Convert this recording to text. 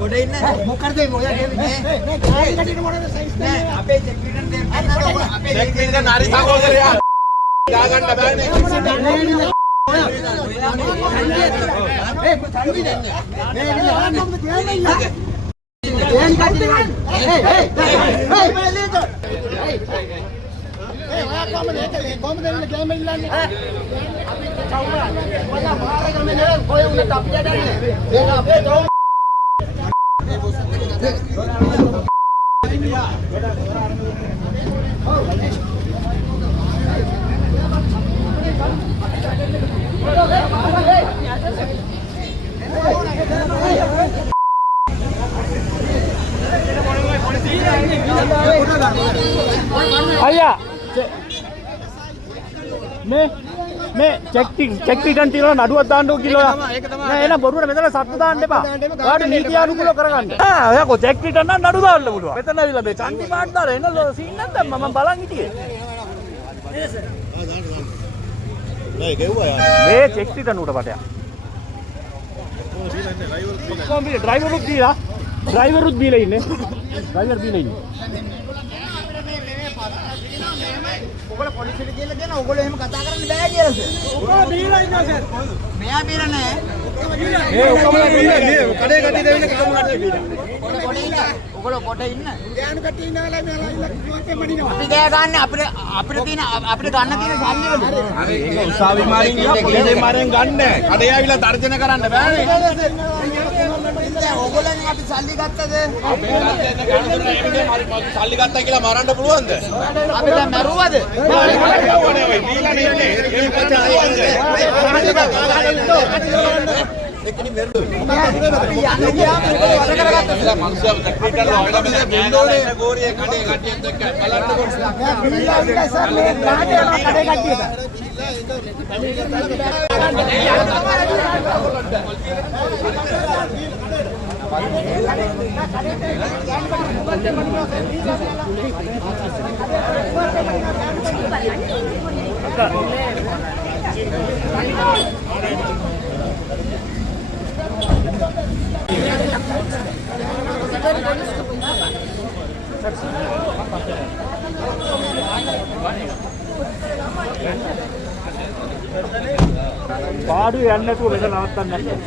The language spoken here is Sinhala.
ගොඩ ඉන්න මොකද ඔයා කියන්නේ නෑ කටිට මොනවද සයිස් නෑ අපේ චෙක්කිටන් දෙන්න අපේ චෙක්කිටන් නාරි සහෝදරයා දාගන්න බෑනේ ඒ තල්වි දෙන්නේ මේ ආන්න මොකද කියන්නේ ඒ ඔයා කොහමද එන්නේ ගේම් ඉල්ලන්නේ අපි චවුරා ඔයා මාරේ ගමේ නේ කොහෙ උනත් අපිට යන්නේ ඒක අපේ දෝ අයියා මේ චෙක් ටිකන් තියලා නඩුවක් දාන්න ඕක කිලෝ නෑ එන බොරුවට මෙතන සත්තු දාන්න එපා. ඔයාට නීති අනුකූලව කරගන්න. ඔයා කො චෙක් ටිකන් නම් නඩු දාන්න පුළුවන්. මෙතන ඇවිල්ලා මේ චන්දි පාට දාලා එන සීන් නැද්ද මම බලන් හිටියේ. නෑ ගෙව්වා යාර. මේ චෙක් ටිකන් උඩ පටයක්. කොහොමද ඩ්‍රයිවරුත් දීලා ඉන්නේ. ඩ්‍රයිවර් දීලා ඉන්නේ. ඔයගොල්ලෝ පොලිසියට කියලා දෙන ඔයගොල්ලෝ එහෙම කතා කරන්න බෑ කියලා සර්. ඔක්කොම දීලා ඉන්නවා සර්. මෙයා බීර නෑ. ඒ ඔක්කොම බීලා නේ. කඩේ කටි දෙවිල කම කට්ටිය බීලා. පොඩේ ඉන්න. ඔයගොල්ලෝ පොඩේ ඉන්න. ගෑනු කට්ටිය ඉන්නවලා මෙලා ඉන්න කිව්වොත් මඩිනවා. අපි ගෑ ගන්න අපිට ගන්න තියෙන සල්ලි වල. හරි ඒක උසාවි මාරින් ඉන්නේ කීයේ මාරෙන් ගන්න. කඩේ ආවිලා තර්ජන කරන්න බෑනේ. ඔයගොල්ලන් අපි සල්ලි ගත්තද? අපි සල්ලි ගත්තා කියලා මරන්න පුළුවන්ද? අපි දැන් මරුවද? එක්කනි මෙරු. අපි යන්න ගියාම ඒක වැඩ කරගත්තා. මනුස්සයා කට්ටියට ආවලා මෙතන දෙන්නෝනේ. ගෝරියේ කඩේ කට්ටියත් එක්ක බලන්නකො. බීලා ඉන්න සර් මේ කඩේ කට්ටියට. පාඩු යන්නේ නැතුව මෙතන නවත්තන්න නැහැ.